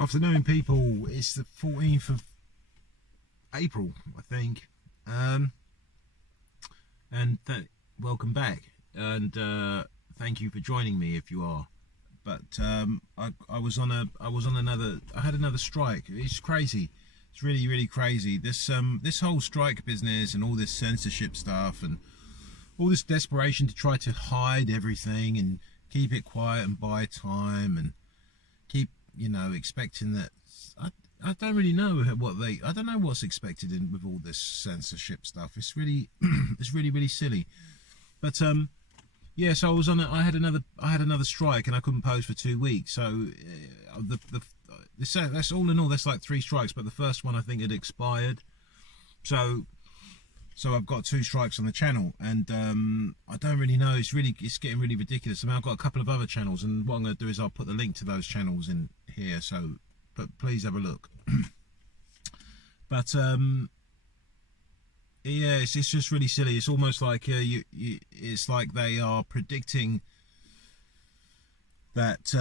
Afternoon, people. It's the 14th of April, I think. And welcome back. And thank you for joining me if you are. But I had another strike. It's crazy. It's really crazy. This whole strike business and all this censorship stuff and all this desperation to try to hide everything and keep it quiet and buy time and keep, expecting that. I don't really know I don't know what's expected with all this censorship stuff. It's really it's really silly. But yeah, so I had another strike and I couldn't post for 2 weeks. So that's all in all, that's like 3 strikes, but the first one I think had expired. So I've got 2 strikes on the channel, and I don't really know. It's getting really ridiculous. I mean, I've got a couple of other channels, and what I'm going to do is I'll put the link to those channels in here. So, but please have a look. But yeah, it's just really silly. It's almost like it's like they are predicting that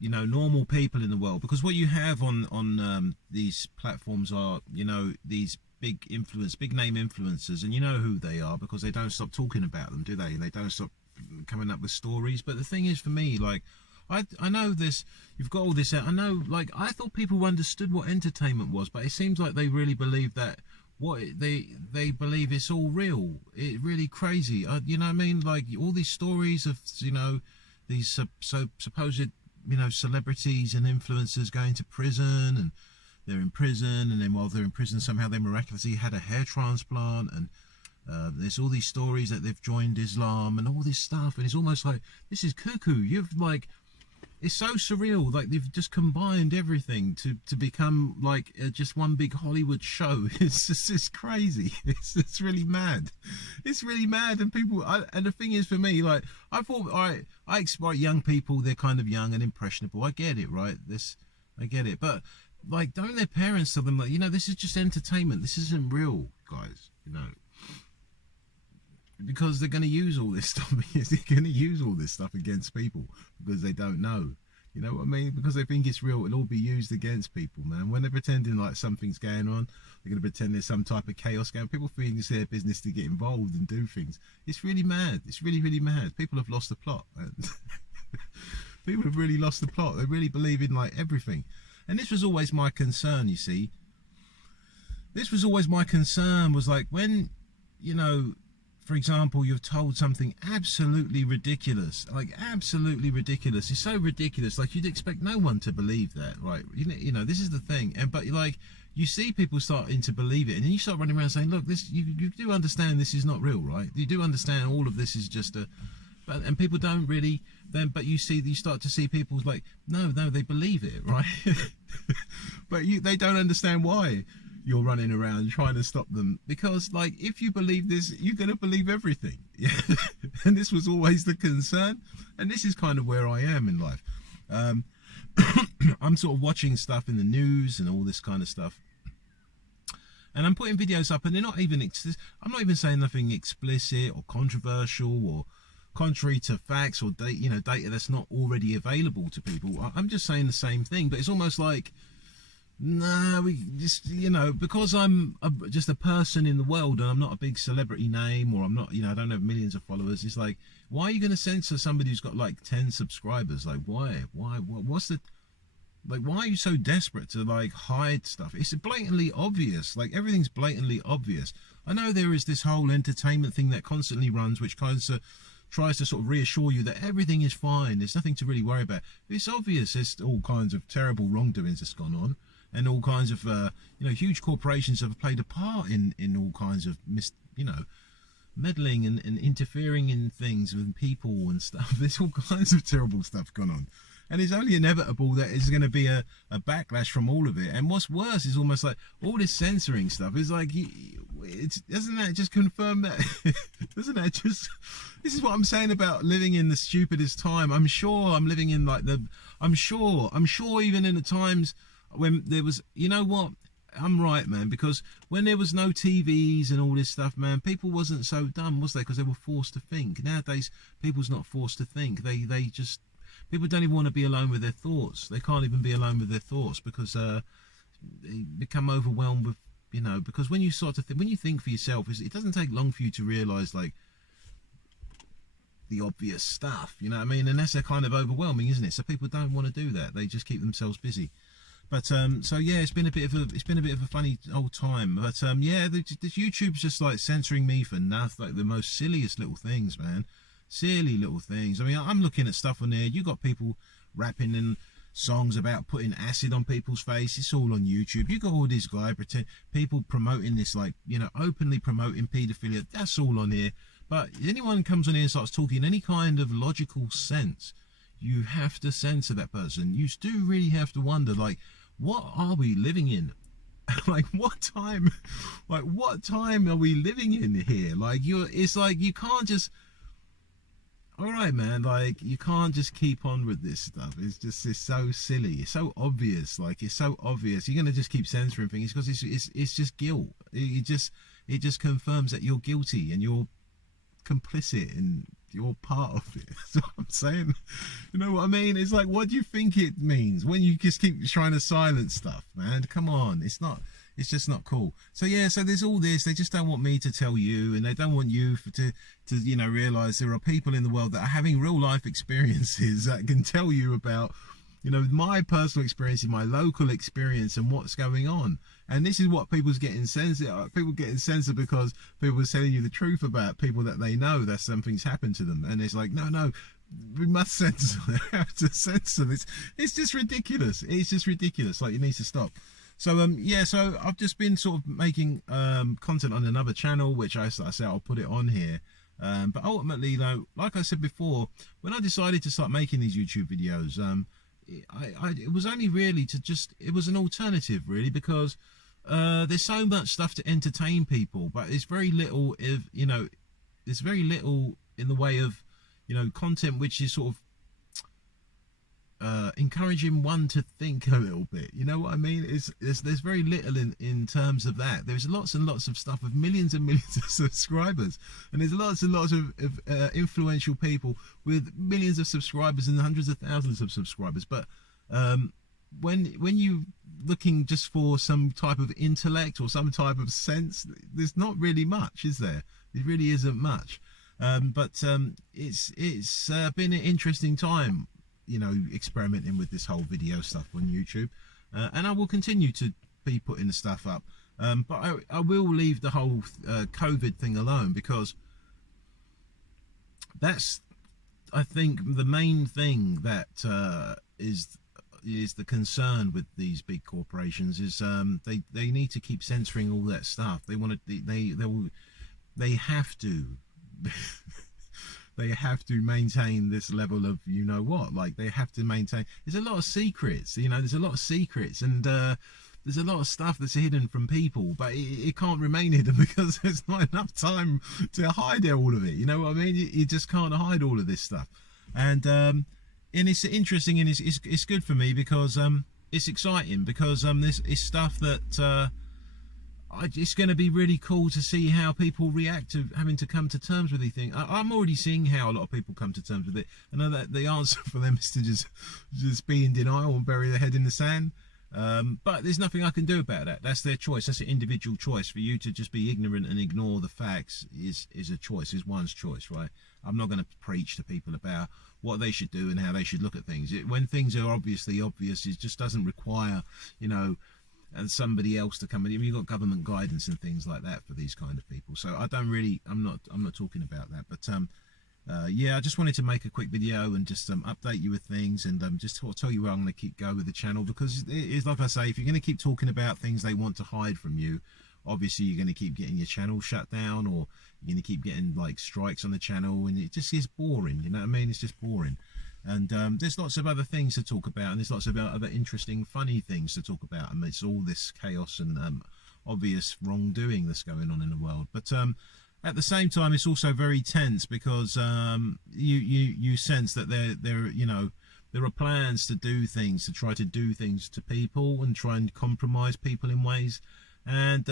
normal people in the world, because what you have on these platforms are these big name influencers, and you know who they are because they don't stop talking about them, do they? And they don't stop coming up with stories. But the thing is, for me, like, I know this, you've got all this out. I know, like, I thought people understood what entertainment was, but it seems like they really believe that what they believe it's all real. It really crazy. You know what I mean? Like, all these stories of these supposed celebrities and influencers going to prison, and they're in prison, and then while they're in prison somehow they miraculously had a hair transplant, and there's all these stories that they've joined Islam and all this stuff, and it's almost like, this is cuckoo. It's so surreal. Like, they've just combined everything to become like just one big Hollywood show. It's crazy. It's really mad. It's really mad. And and the thing is, for me, like, I thought, I expect young people, they're kind of young and impressionable. I get it, right? I get it. But like, don't their parents tell them, like, this is just entertainment. This isn't real, guys. Because they're going to use all this stuff. They're going to use all this stuff against people because they don't know. You know what I mean? Because they think it's real, it'll all be used against people, man. When they're pretending like something's going on, they're going to pretend there's some type of chaos going on. People think it's their business to get involved and do things. It's really mad. It's really mad. People have lost the plot, man. People have really lost the plot. They really believe in, like, everything. And this was always my concern, you see. This was always my concern, was like, when, for example, you've told something absolutely ridiculous, like absolutely ridiculous. It's so ridiculous, like, you'd expect no one to believe that, right? This is the thing. But like, you see people starting to believe it, and then you start running around saying, look, this, you do understand this is not real, right? You do understand all of this is just and people don't really then, but you start to see people like, no, they believe it, right? But they don't understand why you're running around trying to stop them, because, like, if you believe this, you're going to believe everything. And this was always the concern, and this is kind of where I am in life. I'm sort of watching stuff in the news and all this kind of stuff, and I'm putting videos up, and they're not even I'm not even saying nothing explicit or controversial or contrary to facts or data that's not already available to people. I'm just saying the same thing, but it's almost like, no, we just, because I'm just a person in the world, and I'm not a big celebrity name, or I'm not, I don't have millions of followers. It's like, why are you going to censor somebody who's got like 10 subscribers? Like, why, what's the, like, why are you so desperate to, like, hide stuff? It's blatantly obvious. Like, everything's blatantly obvious. I know there is this whole entertainment thing that constantly runs, which kind of tries to sort of reassure you that everything is fine, there's nothing to really worry about. It's obvious there's all kinds of terrible wrongdoings that's gone on, and all kinds of huge corporations have played a part in all kinds of meddling and interfering in things with people and stuff. There's all kinds of terrible stuff going on, and it's only inevitable that there's going to be a backlash from all of it. And what's worse is almost like all this censoring stuff is like, doesn't that just confirm that? Doesn't that just, this is what I'm saying about living in the stupidest time. I'm sure I'm living in like I'm sure even in the times when there was, I'm right, man, because when there was no TVs and all this stuff, man, people wasn't so dumb, was they? Because they were forced to think. Nowadays, people's not forced to think. People don't even want to be alone with their thoughts. They can't even be alone with their thoughts because they become overwhelmed with, you know, because when you sort of when you think for yourself, it doesn't take long for you to realize like the obvious stuff, you know what I mean? And that's kind of overwhelming, isn't it? So people don't want to do that. They just keep themselves busy. But so yeah, it's been a bit of a funny old time. But yeah, this YouTube's just like censoring me for nothing, like the most silliest little things, man. Silly little things. I mean, I'm looking at stuff on there. You got people rapping in songs about putting acid on people's face. It's all on YouTube. You got all these people promoting this, like, you know, openly promoting paedophilia. That's all on here. But anyone comes on here and starts talking any kind of logical sense, you have to censor that person. You do really have to wonder, like, what are we living in? Like, what time are we living in here? Like, it's like you can't just, all right, man, like, you can't just keep on with this stuff. It's so silly. It's so obvious. Like, it's so obvious. You're gonna just keep censoring things because it's just guilt. It just confirms that you're guilty and you're complicit and you're part of it. That's what I'm saying. You know what I mean? It's like, what do you think it means when you just keep trying to silence stuff, man? Come on, it's just not cool. So yeah, so there's all this. They just don't want me to tell you, and they don't want you to you know, realize there are people in the world that are having real life experiences that can tell you about, you know, my personal experience, my local experience, and what's going on. And this is what people's getting censored. People getting censored because people are telling you the truth about people that they know that something's happened to them. And it's like, no, we must censor. We have to censor this. It's just ridiculous. It's just ridiculous. Like, it needs to stop. So yeah, so I've just been sort of making content on another channel, which I said I'll put it on here. But ultimately, though, like I said before, when I decided to start making these YouTube videos, it was only really to just, it was an alternative really, because there's so much stuff to entertain people, but it's very little, if you know, there's very little in the way of, you know, content which is sort of encouraging one to think a little bit. You know what I mean? There's very little in terms of that. There's lots and lots of stuff with millions and millions of subscribers, and there's lots and lots of influential people with millions of subscribers and hundreds of thousands of subscribers. But when you looking just for some type of intellect or some type of sense, there's not really much, is there? There really isn't much. But it's been an interesting time, you know, experimenting with this whole video stuff on YouTube, and I will continue to be putting the stuff up, but I will leave the whole COVID thing alone, because that's, I think, the main thing that is the concern with these big corporations is they need to keep censoring all that stuff. They want to, they have to they have to maintain this level of, you know what, like, they have to maintain, there's a lot of secrets, you know, there's a lot of secrets, and there's a lot of stuff that's hidden from people, but it can't remain hidden because there's not enough time to hide all of it. You know what I mean? You just can't hide all of this stuff. And it's interesting, and it's good for me because it's exciting, because this is stuff that it's going to be really cool to see how people react to having to come to terms with these things. I'm already seeing how a lot of people come to terms with it. I know that the answer for them is to just be in denial and bury their head in the sand. But there's nothing I can do about that. That's their choice. That's an individual choice. For you to just be ignorant and ignore the facts is a choice, is one's choice, right? I'm not going to preach to people about what they should do and how they should look at things. When things are obviously obvious, it just doesn't require, you know, and somebody else to come in. You've got government guidance and things like that for these kind of people. So I don't really, I'm not talking about that. But yeah, I just wanted to make a quick video and just update you with things, and just tell you where I'm going to keep going with the channel, because it's like I say, if you're going to keep talking about things they want to hide from you, obviously you're going to keep getting your channel shut down, or you're going to keep getting like strikes on the channel, and it just is boring. You know what I mean? It's just boring. And there's lots of other things to talk about, and there's lots of other interesting, funny things to talk about amidst all this chaos and obvious wrongdoing that's going on in the world. But at the same time, it's also very tense, because you sense that there you know, there are plans to do things, to try to do things to people and try and compromise people in ways. And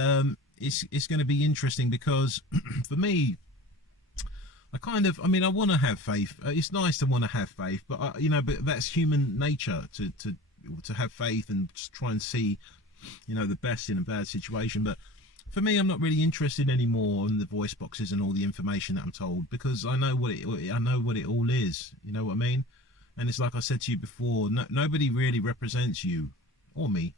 it's going to be interesting, because for me, I mean, I want to have faith. It's nice to want to have faith, but you know, but that's human nature to have faith and just try and see, you know, the best in a bad situation. But for me, I'm not really interested anymore in the voice boxes and all the information that I'm told, because I know what it all is. You know what I mean? And it's like I said to you before, nobody really represents you or me.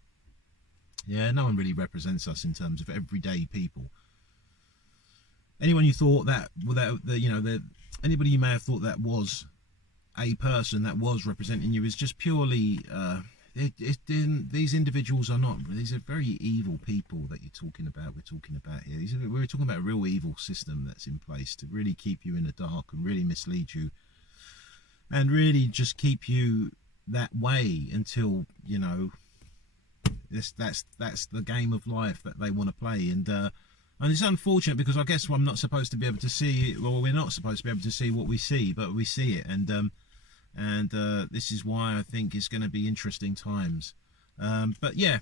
Yeah, no one really represents us in terms of everyday people. Anyone you thought that, you know, that anybody you may have thought that was a person that was representing you is just purely these individuals are not. These are very evil people that you're talking about. We're talking about here. We're talking about a real evil system that's in place to really keep you in the dark and really mislead you, and really just keep you that way until, you know, that's the game of life that they want to play. And it's unfortunate, because I guess I'm not supposed to be able to see, well, we're not supposed to be able to see what we see, but we see it. And this is why I think it's going to be interesting times. But yeah,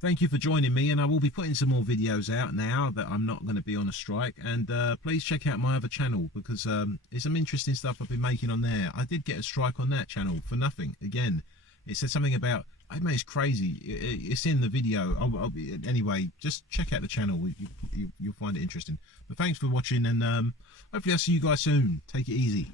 thank you for joining me, and I will be putting some more videos out now that I'm not going to be on a strike. And please check out my other channel, because there's some interesting stuff I've been making on there. I did get a strike on that channel for nothing. Again, it said something about, I mean, it's crazy. It's in the video. Anyway, just check out the channel. You'll find it interesting. But thanks for watching, and hopefully I'll see you guys soon. Take it easy.